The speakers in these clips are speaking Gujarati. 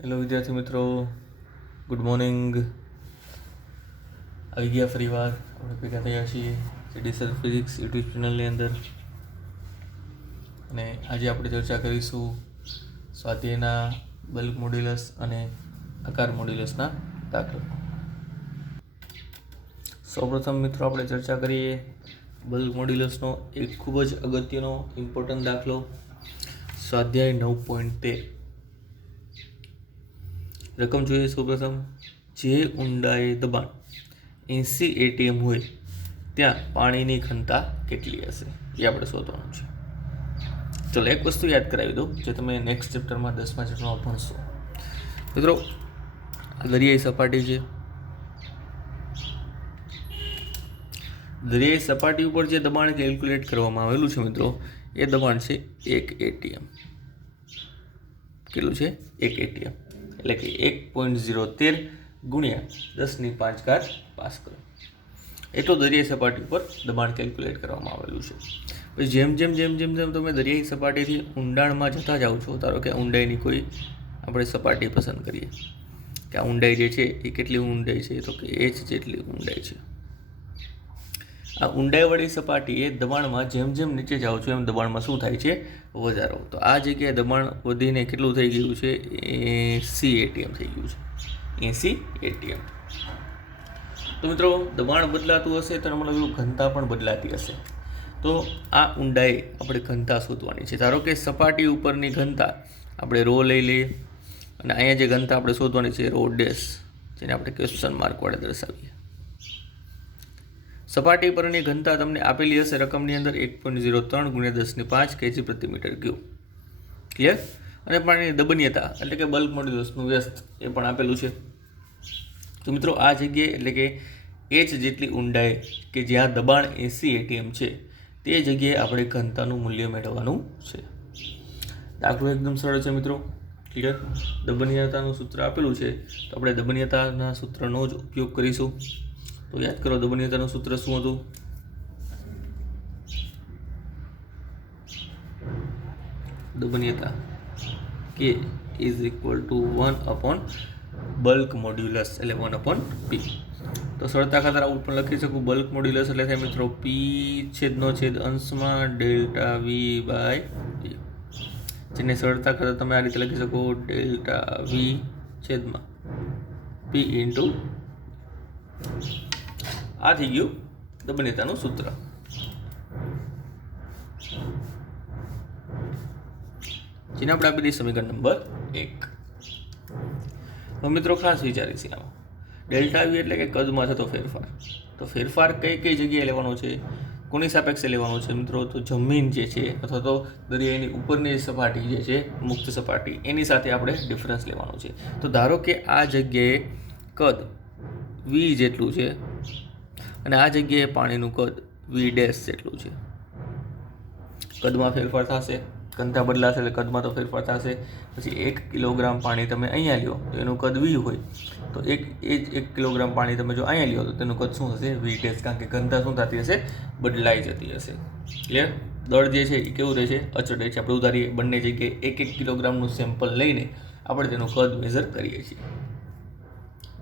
હેલો વિદ્યાર્થી મિત્રો, ગુડ મોર્નિંગ. આવી ગયા ફરીવાર આપણે ભેગા થયા છીએ સીડી સર ફિઝિક્સ યુટ્યુબ ચેનલની અંદર. અને આજે આપણે ચર્ચા કરીશું સ્વાધ્યાયના બલ્ક મોડ્યુલસ અને આકાર મોડ્યુલસના દાખલા. સૌપ્રથમ મિત્રો આપણે ચર્ચા કરીએ બલ્ક મોડ્યુલસનો એક ખૂબ જ અગત્યનો ઇમ્પોર્ટન્ટ દાખલો, સ્વાધ્યાય 9.13. રકમ જોઈએ. સૌપ્રથમ, જે ઊંડાઈએ દબાણ 80 ATM હોય ત્યાં પાણીની ઘનતા કેટલી હશે એ આપણે શોધવાનું છે. ચલો એક વસ્તુ યાદ કરાવી દઉં જે તમે નેક્સ્ટ ચેપ્ટરમાં 10મા ચેપ્ટરમાં ભણશો. મિત્રો, આ દરિયાઈ સપાટી છે. દરિયાઈ સપાટી ઉપર જે દબાણ કેલ્ક્યુલેટ કરવામાં આવેલું છે મિત્રો, એ દબાણ છે 1 ATM. કેટલું છે? 1 ATM એટલે કે 1.013 ગુણ્યા 10⁵ પાસ્કલ. એટલું દરિયાઈ સપાટી ઉપર દબાણ કેલ્ક્યુલેટ કરવામાં આવેલું છે. પછી જેમ જેમ તમે દરિયાઈ સપાટીથી ઊંડાણમાં જતા જાઓ છો, ધારો કે ઊંડાઈની કોઈ આપણે સપાટી પસંદ કરીએ કે આ ઊંડાઈ જે છે એ કેટલી ઊંડાઈ છે, તો કે h જેટલી ઊંડાઈ છે. આ ઊંડાઈવાળી સપાટી એ દબાણમાં જેમ નીચે જાઓ છો એમ દબાણમાં શું થાય છે? વધારો. તો આ જગ્યાએ દબાણ વધીને કેટલું થઈ ગયું છે? 80 ATM થઈ ગયું છે. 80 ATM. તો મિત્રો, દબાણ બદલાતું હશે તો મતલબ ઘનતા પણ બદલાતી હશે. તો આ ઊંડાઈ આપણે ઘનતા શોધવાની છે. ધારો કે સપાટી ઉપરની ઘનતા આપણે રો લઈ લઈએ અને અહીંયા જે ઘનતા આપણે શોધવાની છે રો ડેશ, જેને આપણે ક્વેશ્ચન માર્ક વડે દર્શાવીએ. સપાટી પરની ઘનતા તમને આપેલી હશે રકમની અંદર 1.03 ગુણ્યા 10⁵ kg/m³. ક્લિયર? અને પાણીની દબનીયતા એટલે કે બલ્ક મોડ્યુલસનું વ્યસ્ત એ પણ આપેલું છે. તો મિત્રો, આ જગ્યાએ એટલે કે h જેટલી ઊંડાઈ કે જ્યાં દબાણ 80 ATM છે તે જગ્યાએ આપણે ઘનતાનું મૂલ્ય મેળવવાનું છે. દાખલો એકદમ સરળ છે મિત્રો. ક્લિયર? દબનીયતાનું સૂત્ર આપેલું છે તો આપણે દબનીયતાના સૂત્રનો જ ઉપયોગ કરીશું. તો યાદ કરો, દબનીયતાનું સૂત્ર શું હતું? દબનીયતા K ઇઝ ઇક્વલ ટુ 1/બલ્ક મોડ્યુલસ એટલે 1/P. તો સરળતા ખાતર આવું પણ લખી શકું, બલ્ક મોડ્યુલસ એટલે થાય મિત્રો P/છેદ અંશમાં ΔV/P. જેને સરળતા ખાતર તમે આ રીતે લખી શકો, ΔV/P ઇન્ટુ. આ થઈ ગયું દબનીયતાનું સૂત્ર. જેને આપણે આપી દઈએ સમીકરણ નંબર 1. તો મિત્રો ખાસ વિચારીશું આમાં ΔV એટલે કે કદમાં થતો ફેરફાર. તો ફેરફાર કઈ જગ્યાએ લેવાનો છે, કોની સાપેક્ષે લેવાનો છે મિત્રો? તો જમીન જે છે અથવા તો દરિયાની ઉપરની સપાટી જે છે મુક્ત સપાટી, એની સાથે આપણે ડિફરન્સ લેવાનો છે. તો ધારો કે આ જગ્યાએ કદ V જેટલું છે અને આ જગ્યાએ પાણીનું કદ V' જેટલું છે. કદમાં ફેરફાર થશે, ઘનતા બદલાશે એટલે કદમાં તો ફેરફાર થશે. પછી 1 કિલોગ્રામ પાણી તમે અહીંયા લ્યો તો એનું કદ V હોય, તો 1 કિલોગ્રામ પાણી તમે જો અહીંયા લ્યો તો તેનું કદ શું હશે? V', કારણ કે ઘનતા શું થતી હશે? બદલાઈ જતી હશે. ક્લિયર? દળ જે છે એ કેવું રહે છે? અચળ રહે છે. આપણે ઉધારીએ બંને જગ્યાએ 1 કિલોગ્રામનું સેમ્પલ લઈને આપણે તેનું કદ મેઝર કરીએ છીએ.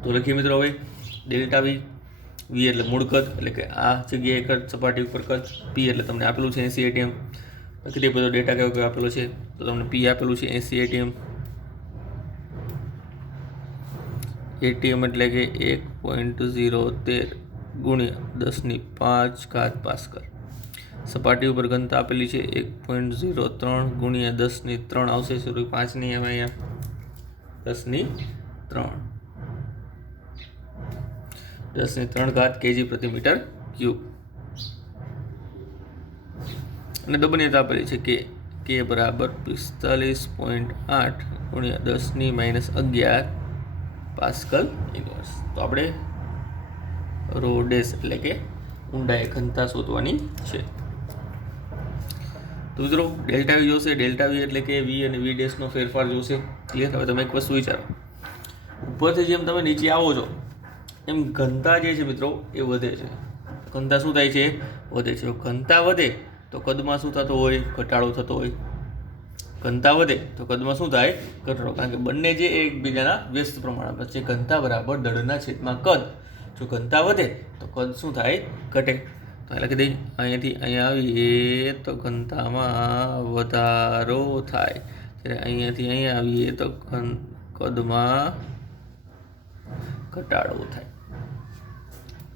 તો લખીએ મિત્રો હવે ΔV. V એટલે મૂળ કદ એટલે કે આ જગ્યાએ કદ, સપાટી ઉપર કદ. P એટલે તમને આપેલું છે 80 ATM. લખી દઈએ બધો ડેટા કયો આપેલો છે, તો તમને P આપેલું છે 80 ATM. ATM એટલે કે 1.013 ગુણ્યા 10⁵ પાસ્કલ. સપાટી ઉપર ઘનતા આપેલી છે 1.03 ગુણ્યા 10⁵ આવશે, 5 નહીં આવે અહીંયા, 10⁵. 10⁵ kg/m³. અને દબનીયતા આપેલી છે કે K બરાબર 45.8 ગુણ્યા 10⁻11 પાસ્કલ ઇન્વર્સ. તો આપણે રો ડેશ એટલે કે ઊંડાઈ ઘનતા શોધવાની છે. તો મિત્રો, ΔV જોશે. ΔV એટલે કે V અને V' નો ફેરફાર જોશે. ક્લિયર? હવે તમે એક વસ્તુ વિચારો, ઉપરથી જેમ તમે નીચે આવો છો એમ ઘનતા જે છે મિત્રો એ વધે છે. ઘનતા શું થાય છે? વધે છે. ઘનતા વધે તો કદમાં શું થતું હોય? ઘટાડો થતો હોય. ઘનતા વધે તો કદમાં શું થાય? ઘટાડો. કારણ કે બંને જે એકબીજાના વ્યસ્ત પ્રમાણમાં છે. ઘનતા બરાબર દળના છેદમાં કદ. જો ઘનતા વધે તો કદ શું થાય? ઘટે. તો લખી દઈએ અહીંયાથી અહીંયા આવીએ તો ઘનતામાં વધારો થાય, જ્યારે અહીંયાથી અહીંયા આવીએ તો કદમાં ઘટાડો થાય.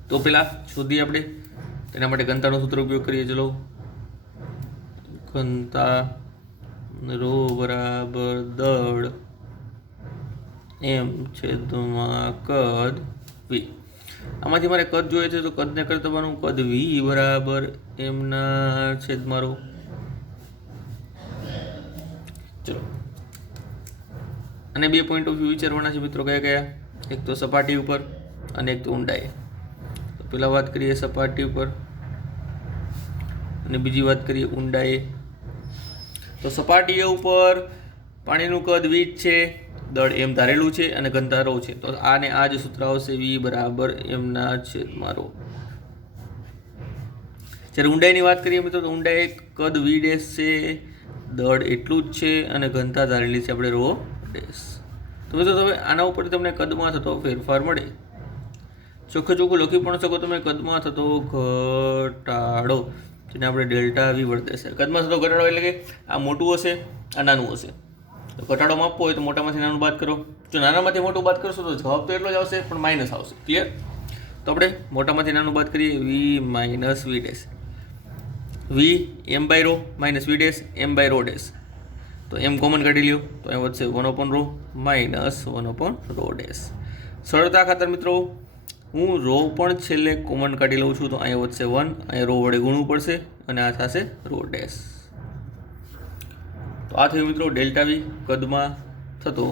તો પેલા શોધીએ આપણે. તેના માટે ઘનતાનો સૂત્ર ઉપયોગ કરીએ. ચલો, ઘનતા રો બરાબર દળ એમ છેદમાં કદ વી. આમાંથી મારે કદ જોઈએ છે તો કદને કરતા બનવું કદ વી બરાબર એમના છેદમાં રો. ચલો, અને બે પોઈન્ટ ઓફ વ્યૂ વિચારવાના છે મિત્રો. કયા કયા? એક તો સપાટી ઉપર અને એક તો ઊંડાઈ. તો પેલા વાત કરીએ સપાટી ઉપર અને બીજી વાત કરીએ ઊંડાઈ. તો સપાટી ઉપર પાણીનું કદ વી જ છે, દળ એમ ધારેલું છે અને ઘનતા રો છે. તો આને આ જ સૂત્ર આવશે વી બરાબર એમના છેદમાં રો. જ્યારે ઊંડાઈની વાત કરીએ મિત્રો તો ઊંડાઈ કદ વી ડેશ છે, દળ એટલું જ છે અને ઘનતા ધારેલી છે આપણે રો ડેશ. તો મિત્રો તમે આના ઉપર તમને કદમાં થતો ફેરફાર મળે. ચોખ્ખે ચોખ્ખું લખી પણ શકો તમે કદમાં થતો ઘટાડો, જેને આપણે ડેલ્ટા વી વર્તે. કદમાં થતો ઘટાડો એટલે કે આ મોટું હશે, આ નાનું હશે. તો ઘટાડો માપવો હોય તો મોટામાંથી નાનું બાદ કરો. જો નાનામાંથી મોટું બાદ કરશો તો જવાબ તો એટલો જ આવશે પણ માઇનસ આવશે. ક્લિયર? તો આપણે મોટામાંથી નાનું બાદ કરીએ. V minus V dash. V M by rho minus V dash M by row dash. તો એમ કોમન કાઢી લ્યો તો અહીં વધશે 1/રો માઇનસ 1/રો ડેશ. સરળતા ખાતર મિત્રો હું રો પણ છેલ્લે કોમન કાઢી લઉં છું. તો અહીંયા વધશે 1, અહીંયા રો વડે ગુણવું પડશે અને આ થશે રો ડેશ. તો આ થયું મિત્રો ડેલ્ટા વી, કદમાં થતો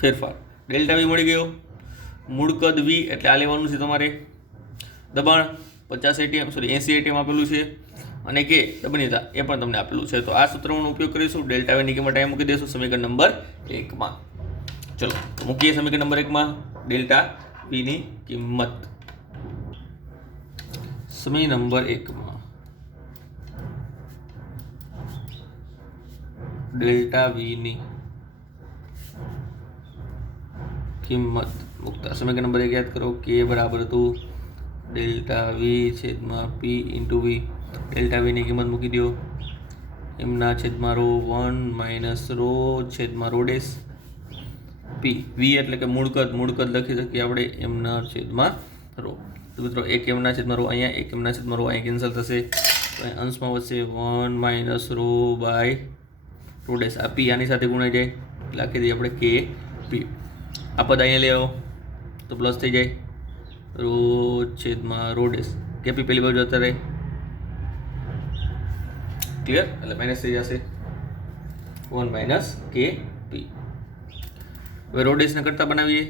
ફેરફાર. ડેલ્ટા વી મળી ગયો. મૂળ કદ વી એટલે આ લેવાનું છે તમારે. દબાણ 80 ATM આપેલું છે અને કે દબનીયતા એ પણ તમને આપેલું છે. તો આ સૂત્રનો ઉપયોગ કરીશું. ડેલ્ટા વીની કિંમત અહીં મૂકી દઈશું સમીકરણ નંબર 1માં. ચલો મૂકીએ સમીકરણ નંબર 1માં ડેલ્ટા વીની કિંમત. સમી નંબર 1માં ડેલ્ટા વીની કિંમત મૂકતા સમીકરણ નંબર 1 યાદ કરો. કે બરાબર હતું ડેલ્ટા વી છેદમાં પી ઇન્ટુ વી. ડેલ્ટા વીની કિંમત મૂકી દો એમના છેદમાં રો 1 માઇનસ રો છેદમાં રો ડેશ. પી વી એટલે કે મૂળ કદ લખી શકીએ આપણે એમના છેદમાં રો. તો મિત્રો એક એમના છેદમાં રો અહીંયા, એક એમના છેદમાં રો અહીંયા કેન્સલ થશે. તો અહીં અંશમાં વધશે 1 minus row by row dash. આ પી આની સાથે ગુણાઈ જાય લખી દઈએ આપણે કે પી. આ પદ અહીંયા લઈ આવો તો પ્લસ થઈ જાય રો છેદમાં રો ડેશ. કે પી પેલી બાજુ જતા રહે. ક્લિયર? એટલે માઇનસ થઈ જશે 1 માઇનસ કે પી. હવે રો ડેશને કરતા બનાવીએ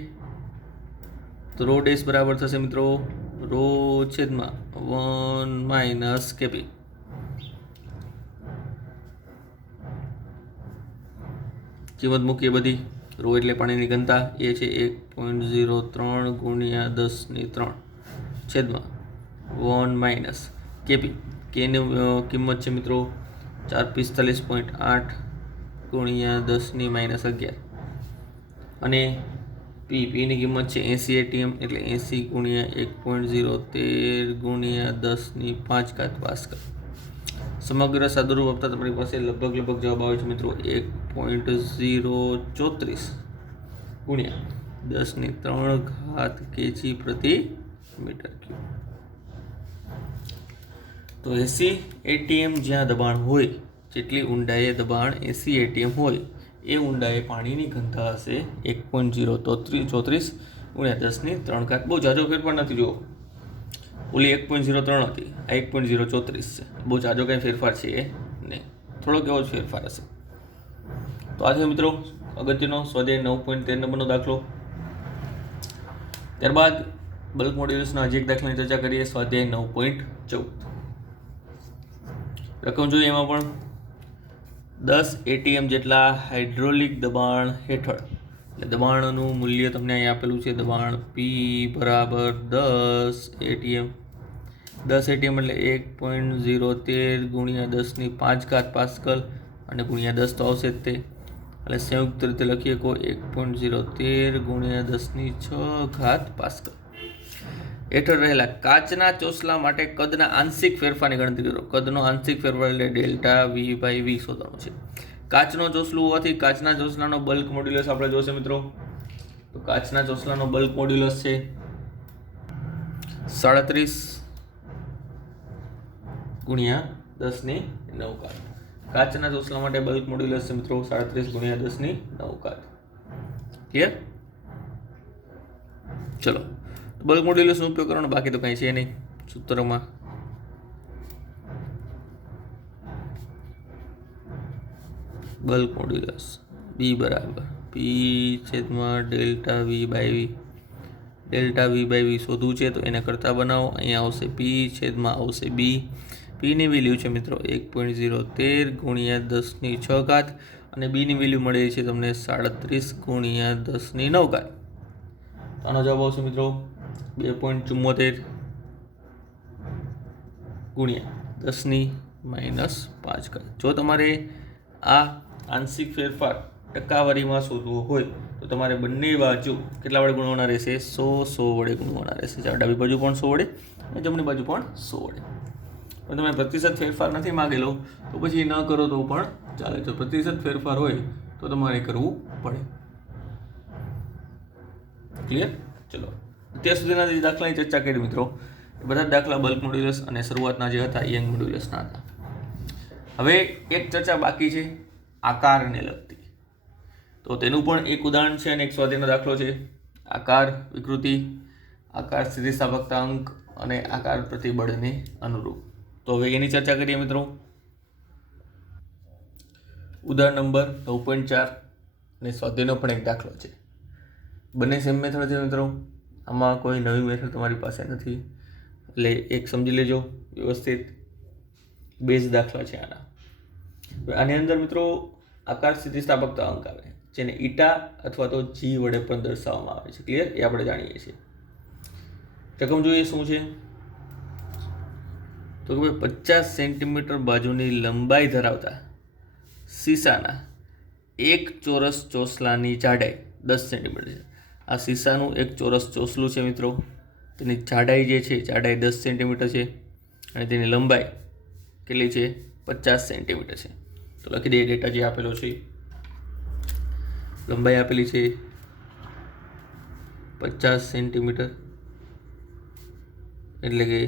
તો રો ડેશ બરાબર થશે મિત્રો રો છેદમાં 1 માઇનસ કેપી. કિંમત મૂકીએ બધી. રો એટલે પાણીની ઘનતા એ છે 1.03 ગુણ્યા 10⁻³ છેદમાં 1 માઇનસ કેપી. કેની કિંમત છે મિત્રો 445.8 ગુણ્યા 10⁻11 અને પીની કિંમત છે 80 ATM એટલે 80 ગુણ્યા 1.013 ગુણ્યા 10⁵ પાસ્કલ. સમગ્ર સાદુરૂપ આપતા તમારી પાસે લગભગ જવાબ આવે છે મિત્રો 1.034 ગુણ્યા 10⁻³ kg પ્રતિ મીટર ક્યુબ. તો 80 ATM જ્યાં દબાણ હોય, જેટલી ઊંડાઈએ દબાણ 80 ATM હોય એ ઊંડાઈએ પાણીની ઘનતા હશે 1.034 ગુણ્યા 10⁻³ બહુ જાજો ફેરફાર નથી. જુઓ ઓલી 1.03 હતી, આ 1.034 છે. બહુ જાજો કંઈ ફેરફાર છે નહીં, થોડોક એવો જ ફેરફાર હશે. તો આ છે મિત્રો અગત્યનો સ્વાધ્યાય 9.13 નંબરનો દાખલો. ત્યારબાદ બલ્ક મોડ્યુલ્સના હજી એક દાખલાની ચર્ચા કરીએ. સ્વાધ્યાય 9.14 રકમ જોઈએ. એમાં પણ 10 ATM જેટલા હાઇડ્રોલિક દબાણ હેઠળ, એટલે દબાણનું મૂલ્ય તમને અહીં આપેલું છે. દબાણ પી બરાબર 10 ATM. 10 ATM એટલે 1.013 ગુણ્યા 10⁵ પાસ્કલ અને ગુણ્યા 10 તો આવશે જ તે, એટલે સંયુક્ત રીતે લખીએ કો 1.013 ગુણ્યા 10⁶ પાસ્કલ. હેઠળ રહેલા કાચના ચોસલા માટે કદના આંશિક ફેરફારની ગણતરી કરો. કદનો આંશિક ફેરફાર એટલે ડેલ્ટા V/V શોધવાનું છે. કાચનો ચોસલું હોવાથી કાચના ચોસલાનો બલ્ક મોડ્યુલસ આપણે જોશે મિત્રો. તો કાચના ચોસલાનો બલ્ક મોડ્યુલસ છે 37 ગુણ્યા 10⁹. કાચના ચોસલા માટે બલ્ક મોડ્યુલસ છે મિત્રો 37 ગુણ્યા 10⁹. ક્લિયર? ચલો, બલ્ક મોડ્યુલસનો ઉપયોગ કરવાનો, બાકી તો કંઈ છે નહીં સૂત્રમાં. બલ્ક મોડ્યુલસ B બરાબર P/ડેલ્ટા V/V. ડેલ્ટા V/V શોધવું છે તો એને કરતા બનાવો. અહીંયા આવશે P/આવશે B. Pની વેલ્યુ છે મિત્રો 1.013 ગુણ્યા 10⁶, અને Bની વેલ્યુ મળે છે તમને 37 ગુણ્યા 10⁹. આનો જવાબ આવશે મિત્રો 2.74 ગુણ્યા 10⁻5. જો તમારે આ આંશિક ફેરફાર ટકાવારીમાં શોધવો હોય તો તમારે બંને બાજુ કેટલા વડે ગુણવાના રહેશે? 100 વડે ગુણવાના રહેશે. ડાબી બાજુ પણ 100 વડે અને જમણી બાજુ પણ 100 વડે. પણ તમે પ્રતિશત ફેરફાર નથી માગેલો તો પછી ન કરો તો પણ ચાલે. જો પ્રતિશત ફેરફાર હોય તો તમારે કરવું પડે. ક્લિયર? ચલો, અત્યાર સુધીના જે દાખલાની ચર્ચા કરી મિત્રો, એ બધા દાખલા બલ્ક મોડ્યુલસ અને શરૂઆતના જે હતા યંગ મોડ્યુલસના હતા. હવે એક ચર્ચા બાકી છે આકારને લગતી. તો તેનું પણ એક ઉદાહરણ છે અને એક સ્વાધ્યાયનો દાખલો છે. આકાર વિકૃતિ, આકાર સ્થિતિસ્થાપકતાંક અને આકાર પ્રતિબળને અનુરૂપ. તો હવે એની ચર્ચા કરીએ મિત્રો. ઉદાહરણ નંબર 9.4 અને સ્વાધ્યાયનો પણ એક દાખલો છે. બંને સેમ મેથડ છે મિત્રો. આમાં કોઈ નવી મેથડ તમારી પાસે નથી, એટલે એક સમજી લેજો વ્યવસ્થિત. બેઝ દાખલા છે આના. આની અંદર મિત્રો આકાર સ્થિતિસ્થાપકતા અંક આવે, જેને ઈટા અથવા તો G વડે પણ દર્શાવવામાં આવે છે. ક્લિયર? એ આપણે જાણીએ છીએ. રકમ જોઈએ શું છે તો કે ભાઈ 50 સેન્ટીમીટર બાજુની લંબાઈ ધરાવતા સીસાના એક ચોરસ ચોસલાની જાડાઈ 10 સેન્ટીમીટર છે. આ સીસાનું એક ચોરસ ચોસલું છે મિત્રો. તેની જાડાઈ જે છે જાડાઈ 10 સેન્ટીમીટર છે અને તેની લંબાઈ કેટલી છે? 50 સેન્ટીમીટર છે. તો લખી દઈએ ડેટા જે આપેલો છે. લંબાઈ આપેલી છે 50 સેન્ટીમીટર એટલે કે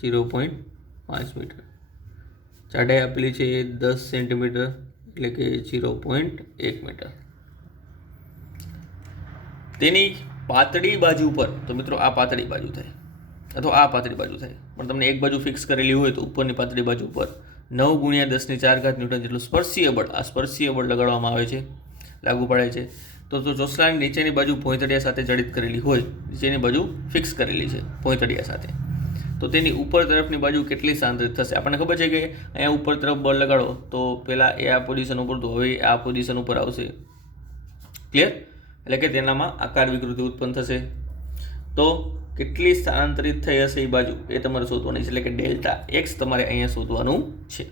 0.5 મીટર. જાડાઈ આપેલી છે 10 સેન્ટીમીટર એટલે કે 0.1 મીટર. તેની પાતળી બાજુ પર, તો મિત્રો આ પાતળી બાજુ થાય અથવા આ પાતળી બાજુ થાય, પણ તમને એક બાજુ ફિક્સ કરેલી હોય તો ઉપરની પાતળી બાજુ પર 9 ગુણ્યા 10⁴ ન્યૂટન જેટલું સ્પર્શીય બળ, આ સ્પર્શીય બળ લગાડવામાં આવે છે, લાગુ પડે છે. તો ચોસલાની નીચેની બાજુ ભોંયતળિયા સાથે જડિત કરેલી હોય, નીચેની બાજુ ફિક્સ કરેલી છે ભોંયતળિયા સાથે, તો તેની ઉપર તરફની બાજુ કેટલી સાંદ્રિત થશે? આપણને ખબર છે કે અહીંયા ઉપર તરફ બળ લગાડો તો પહેલાં એ આ પોઝિશન ઉપર, તો હવે આ પોઝિશન ઉપર આવશે. ક્લિયર? એટલે કે તેનામાં આકાર વિકૃતિ ઉત્પન્ન થશે. તો કેટલી સ્થાનાંતરિત થઈ હશે એ બાજુ એ તમારે શોધવાની છે, એટલે કે ડેલ્ટા એક્સ તમારે અહીંયા શોધવાનું છે.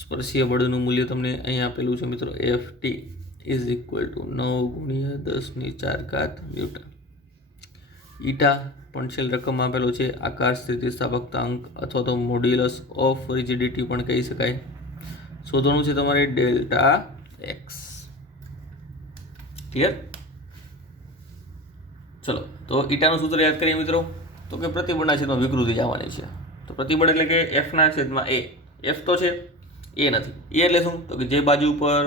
સ્પર્શીય બળનું મૂલ્ય તમને અહીંયા આપેલું છે મિત્રો. Ft = 9 ગુણ્યા 10⁴ ન્યૂટન. ઈટા પણ છેલ્લી રકમ આપેલો છે. આકાર સ્થિતિસ્થાપકતાંક અથવા તો મોડ્યુલસ ઓફ રિજિડિટી પણ કહી શકાય. શોધવાનું છે તમારે ડેલ્ટા એક્સ. ક્લિયર? ચલો, તો ઈટાનું સૂત્ર યાદ કરીએ મિત્રો. તો કે પ્રતિબળના છેદમાં વિકૃતિ આવવાની છે. તો પ્રતિબળ એટલે કે Fના છેદમાં A. F તો છે, એ નથી. એ એટલે શું? તો કે જે બાજુ ઉપર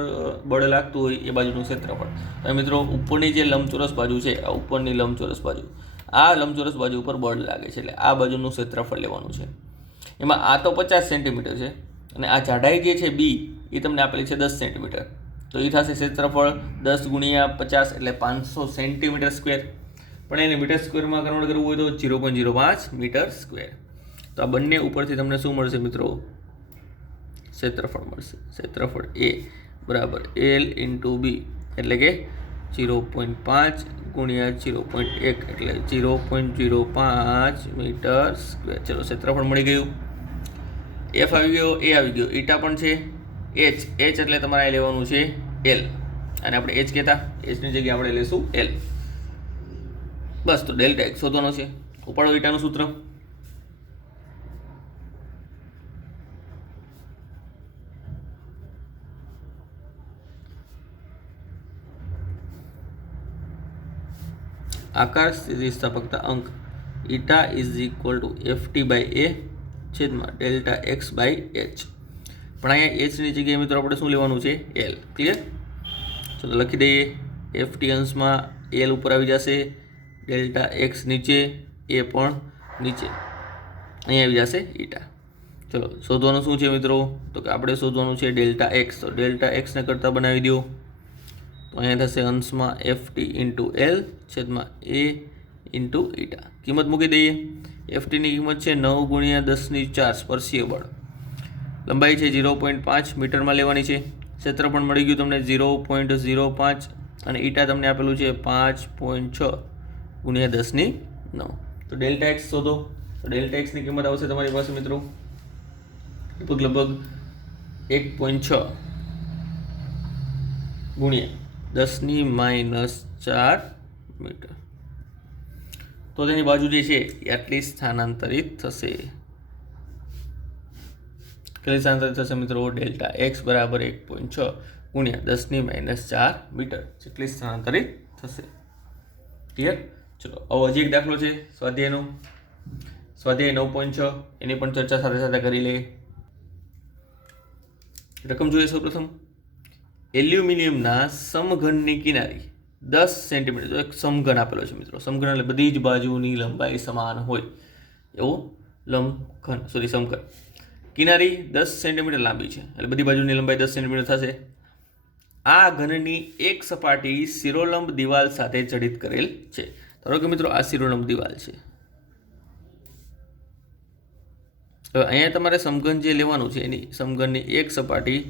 બળ લાગતું હોય એ બાજુનું ક્ષેત્રફળ. હવે મિત્રો ઉપરની જે લંબચોરસ બાજુ છે, આ ઉપરની લંબચોરસ બાજુ, આ લંબચોરસ બાજુ ઉપર બળ લાગે છે, એટલે આ બાજુનું ક્ષેત્રફળ લેવાનું છે. એમાં આ તો 50 સેન્ટીમીટર છે અને આ જાડાઈ જે છે B એ તમને આપેલી છે 10 સેન્ટીમીટર. તો એ થશે ક્ષેત્રફળ 10 ગુણ્યા 50 એટલે 500 સેન્ટીમીટર સ્ક્વેર. પણ એને મીટર સ્ક્વેરમાં કન્વર્ટ કરવું હોય તો 0.05 મીટર સ્ક્વેર. તો આ બંને ઉપરથી તમને શું મળશે મિત્રો? ક્ષેત્રફળ મળશે. ક્ષેત્રફળ A બરાબર L × B એટલે કે 0.5 ગુણ્યા 0.1 એટલે 0.05 મીટર સ્ક્વેર. ચલો, ક્ષેત્રફળ મળી ગયું. એફ આવી ગયો, એ આવી ગયો, ઈટા પણ છે, એચ એટલે તમારે અહીં લેવાનું છે એલ, અને આપણે એચ કહેતા, એચની જગ્યાએ આપણે લેશું એલ. બસ, તો ડેલ્ટા એક્સ શોધવાનો છે. ઉપાડો ઈટાનું સૂત્ર. આકાર સ્થિતિસ્થાપકતા અંક eta is equal to FT by A છેદમાં ડેલ્ટા એક્સ બાય એચ. પણ અહીંયા એચની જગ્યાએ મિત્રો આપણે શું લેવાનું છે? એલ. ક્લિયર? ચલો લખી દઈએ. એફટી અંશમાં એલ ઉપર આવી જશે, ડેલ્ટા એક્સ નીચે, એ પણ નીચે, અહીંયા આવી જશે ઈટા. ચલો શોધવાનું શું છે મિત્રો? તો કે આપણે શોધવાનું છે ડેલ્ટા એક્સ. તો ડેલ્ટા એક્સને કરતાં બનાવી દો. તો અહીંયા થશે અંશમાં એફટી ઇન્ટુ એલ છેદમાં એ ઇન્ટુ ઈટા. કિંમત મૂકી દઈએ. એફટીની કિંમત છે 9 ગુણ્યા 10⁴ સ્પર્શીય બળ. લંબાઈ છે 0.5 મીટરમાં લેવાની છે. ક્ષેત્રફળ મળી ગયું તમને 0.05, અને ઈટા તમને આપેલું છે 5.6 ગુણ્યા 10⁹. તો ડેલ્ટા એક્સ શોધો. તો ડેલ્ટા એક્સની કિંમત આવશે તમારી પાસે મિત્રો લગભગ 1.6 ગુણ્યા 10⁻⁴ મીટર. તો તેની બાજુ જે છે એ આટલી સ્થાનાંતરિત થશે. કેટલી સ્થાનાંતરિત થશે મિત્રો? ડેલ્ટા એક્સ બરાબર 1.6 ગુણ્યા 10⁻⁴ મીટર જેટલી સ્થાનાંતરિત થશે. ક્લિયર? ચલો હવે હજી એક દાખલો છે સ્વાધ્યાયનો. સ્વાધ્યાય 9.6, એની પણ ચર્ચા સાથે સાથે કરી લઈએ. રકમ જોઈએ સૌ પ્રથમ. એલ્યુમિનિયમના સમઘનની કિનારી 10 સેન્ટીમીટર, એક સમઘન આપેલો છે મિત્રો. સમઘન એટલે બધી જ બાજુની લંબાઈ સમાન હોય એવો સમઘન. કિનારી 10 સેન્ટીમીટર લાંબી છે, એટલે બધી બાજુની લંબાઈ 10 સેન્ટીમીટર થશે. આ ઘનની એક સપાટી શિરોલંબ દિવાલ સાથે જડિત કરેલ છે. ધારો કે મિત્રો આ શિરોલંબ દિવાલ છે. હવે અહીંયા તમારે સમઘન જે લેવાનું છે એની સમઘનની એક સપાટી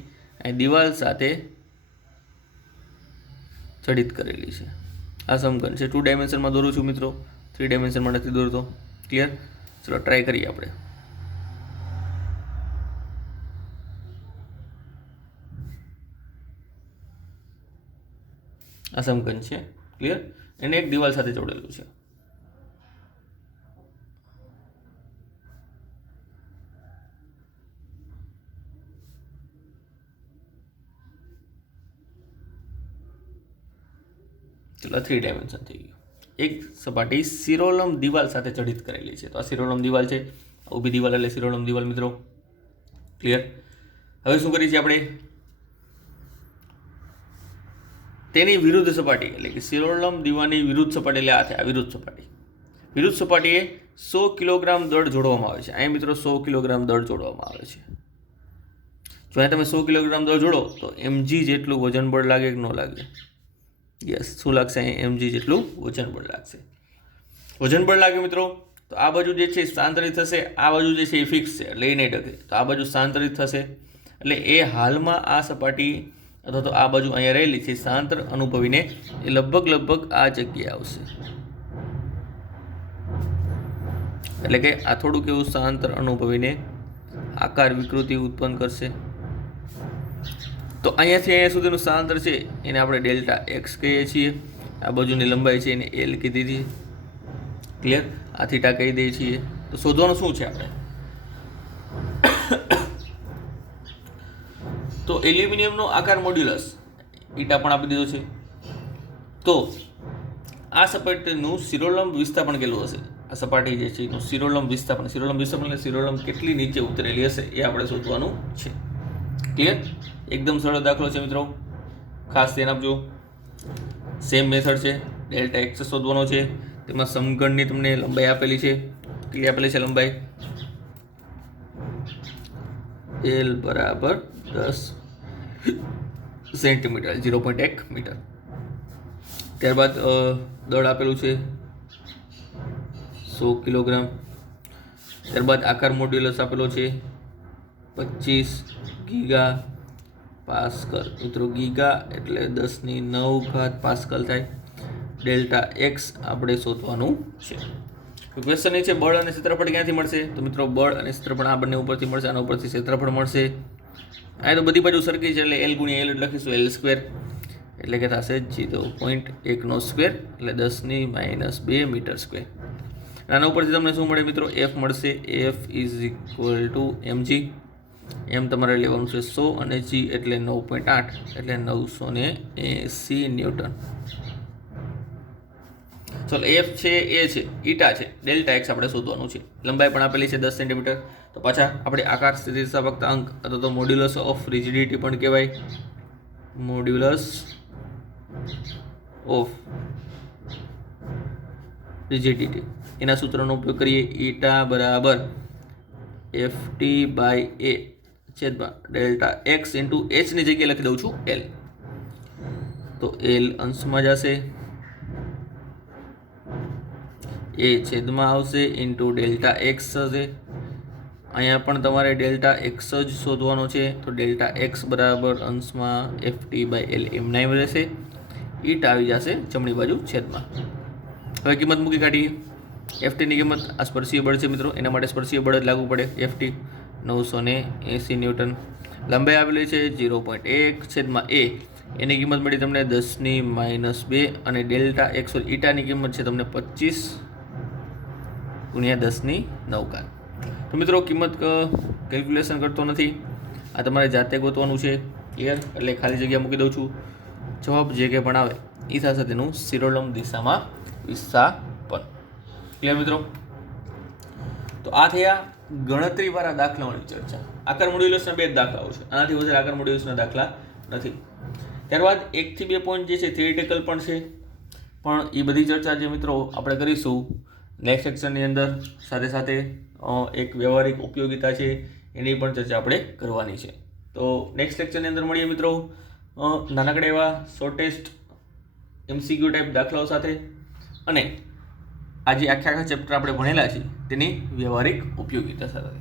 અહીં દિવાલ સાથે જડિત કરેલી છે. આ સમઘન છે. 2 ડાયમેન્શનમાં દોરું છું મિત્રો, 3 ડાયમેન્શનમાં નથી દોરતો. ક્લિયર? ચલો ટ્રાય કરીએ આપણે. આ સમઘન છે. ક્લિયર? એને એક દિવાલ સાથે જોડેલું છે. ચલો 3 ડાયમેન્શન થઈ ગયું. એક સપાટી શિરોલંબ દિવાલ સાથે જડિત કરેલી છે. તો આ શિરોલંબ દિવાલ છે. ઊભી દિવાલ એટલે શિરોલંબ દિવાલ મિત્રો. ક્લિયર? હવે શું કરીએ છીએ આપણે? તેની વિરુદ્ધ સપાટી એટલે કે શિરોલંબ દિવાલની વિરુદ્ધ સપાટી એટલે આ છે, આ વિરુદ્ધ સપાટી. વિરુદ્ધ સપાટીએ 100 કિલોગ્રામ દળ જોડવામાં આવે છે. અહીંયા મિત્રો 100 કિલોગ્રામ દળ જોડવામાં આવે છે. જો અહીંયા તમે 100 કિલોગ્રામ દળ જોડો તો mg જેટલું વજન બળ લાગે કે ન લાગે? યસ, શું લાગશે? અહીં mg જેટલું વજન બળ લાગશે. વજન બળ લાગે મિત્રો, તો આ બાજુ જે છે સ્થાનાંતરિત થશે, આ બાજુ જે છે એ ફિક્સ છે એટલે એ નહીં ડગે. તો આ બાજુ સ્થાનાંતરિત થશે એટલે એ હાલમાં આ સપાટી અથવા તો આ બાજુ અહીંયા રહેલી છે સ્થાનાંતર અનુભવીને એ લગભગ આ જગ્યાએ આવશે. એટલે કે આ થોડુંક એવું સ્થાનાંતર અનુભવીને આકાર વિકૃતિ ઉત્પન્ન કરશે. તો અહીંયાથી અહીંયા સુધીનું સ્થાનાંતર છે એને આપણે ડેલ્ટા એક્સ કહીએ છીએ. આ બાજુની લંબાઈ છે એને એલ કીધી હતી. ક્લિયર? આ થીટા કહી દઈએ છીએ. તો શોધવાનું શું છે આપણે? તો એલ્યુમિનિયમનો આકાર મોડ્યુલસ ઈટા પણ આપી દીધો છે. તો આ સપાટીનું શિરોલંબ વિસ્થાપન કેટલું હશે? આ સપાટી જે છે એનું શિરોલંબ વિસ્થાપન એટલે શિરોલંબ કેટલી નીચે ઉતરેલી હશે એ આપણે શોધવાનું છે. ક્લિયર? એકદમ સરળ દાખલો છે મિત્રો, ખાસ ધ્યાન આપજો. સેમ મેથડ છે. ડેલ્ટા એક્સ શોધવાનો છે. તેમાં સમઘનની તમને લંબાઈ આપેલી છે. કેટલી આપેલી છે લંબાઈ? એલ બરાબર 10 સેન્ટીમીટર, 0.1 મીટર. ત્યારબાદ દળ આપેલું છે 100 કિલોગ્રામ. ત્યારબાદ આકાર મોડ્યુલસ આપેલો છે 25 ગીગા પાસ્કલ. મિત્રો ગીગા એટલે 10⁹ પાસ્કલ થાય. ડેલ્ટા એક્સ આપણે શોધવાનું છે. ક્વેશ્ચન એ છે બળ અને ક્ષેત્રફળ ક્યાંથી મળશે? તો મિત્રો બળ અને ક્ષેત્રફળ આ બંને ઉપરથી મળશે, આના ઉપરથી ક્ષેત્રફળ મળશે. આ તો બધી બાજુ સરખી છે એટલે L ગુણ્યા L લખીશું L સ્ક્વેર, એટલે કે થશે 0.1 સ્ક્વેર એટલે 10⁻² મીટર સ્ક્વેર. આના ઉપરથી તમને શું મળે મિત્રો? F મળશે. F = mg. એમ તમારે લેવાનું છે 100 અને g એટલે 9.8 એટલે 980 ન્યૂટન. ચાલો F છે એ છે ઈટા છે, ડેલ્ટા એક્સ આપણે શોધવાનું છે. લંબાઈ પણ આપેલી છે 10 સેન્ટીમીટર. તો પાછા આપણે આકાર સ્થિતિસ્થાપકતાંક અથવા તો મોડ્યુલસ ઓફ રિજિડિટી પણ કહેવાય. મોડ્યુલસ ઓફ રિજિડિટી એના સૂત્રનો ઉપયોગ કરીએ. ઈટા બરાબર FT/A છેદમાં ડેલ્ટા એક્સ ઇન્ટુ એચની જગ્યાએ લખી દઉં છું L. તો L અંશમાં જશે, એ છેદમાં આવશે ઇન્ટુ ડેલ્ટા એક્સ થશે. અહીંયા પણ તમારે ડેલ્ટા એક્સ જ શોધવાનો છે. તો ડેલ્ટા એક્સ બરાબર અંશમાં FT/L એમના એમ રહેશે. ઈટા આવી જશે જમણી બાજુ છેદમાં. હવે કિંમત મૂકી કાઢીએ. એફટીની કિંમત આ સ્પર્શીય બળ છે મિત્રો, એના માટે સ્પર્શીય બળ જ લાગુ પડે. FT 980 newton. લંબાઈ આવેલી છે 0.1 છેદમાં A, એની કિંમત મળી તમને 10⁻² અને ડેલ્ટા એક્સ ઈટાની કિંમત છે તમને 25 × 10⁹. તો મિત્રો કિંમત કેલ્ક્યુલેશન કરતો નથી, આ તમારે જાતે ગોતવાનું છે. ક્લિયર? એટલે ખાલી જગ્યા મૂકી દઉં છું. જવાબ જે કે પણ આવે એ થશે તેનું શિરોલંબ દિશામાં વિસ્થાપન. ક્લિયર મિત્રો? તો આ થયા ગણતરીવાળા દાખલાઓની ચર્ચા. આકાર મોડ્યુલસના 2 દાખલાઓ છે, આનાથી વધારે આકાર મોડ્યુલસના દાખલા નથી. ત્યારબાદ 1 થી 2 પોઈન્ટ જે છે થિયરિટિકલ પણ છે, પણ એ બધી ચર્ચા જે મિત્રો આપણે કરીશું નેક્સ્ટ સેક્શનની અંદર. સાથે સાથે એક વ્યવહારિક ઉપયોગિતા છે એની પણ ચર્ચા આપણે કરવાની છે. તો નેક્સ્ટ લેક્ચરની અંદર મળીએ મિત્રો નાનકડા એવા શોર્ટેસ્ટ MCQ ટાઈપ દાખલાઓ સાથે, અને આજે આખા ચેપ્ટર આપણે ભણેલા છે તેની વ્યવહારિક ઉપયોગિતા સાથે.